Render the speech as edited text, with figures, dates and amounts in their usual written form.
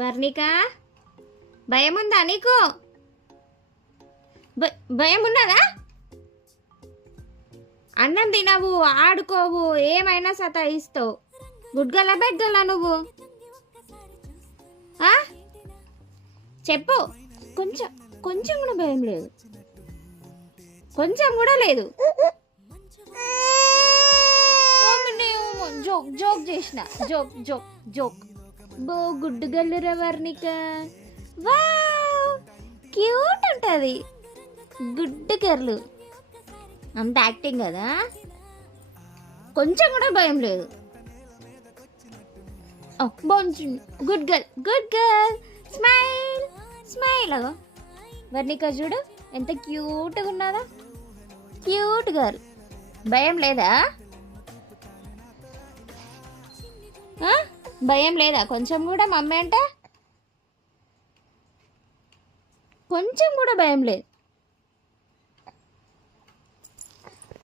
వర్ణిక, భయం ఉందా నీకు? భయం ఉన్నదా? అన్నం తినవు, ఆడుకోవు, ఏమైనా సతాయిస్తావు. గుడ్గల బెడ్గల నువ్వు చెప్పు. కొంచెం కొంచెం కూడా భయం లేదు, కొంచెం కూడా లేదు. జోక్ జోక్ చేసిన, జోక్ జోక్ జోక్. బో గుడ్డు గల్లురా వర్ణిక. వావ్, క్యూట్ ఉంటుంది గుడ్డు గర్లు. అంత యాక్టింగ్ కదా, కొంచెం కూడా భయం లేదు. బాగుంది. Good girl, good girl. Smile smile. అగో వర్ణిక చూడు ఎంత క్యూట్గా ఉన్నదా, క్యూట్ గర్ల్. భయం లేదా? భయం లేదా కొంచెం కూడా? మమ్మీ అంటే కొంచెం కూడా భయం లేదు.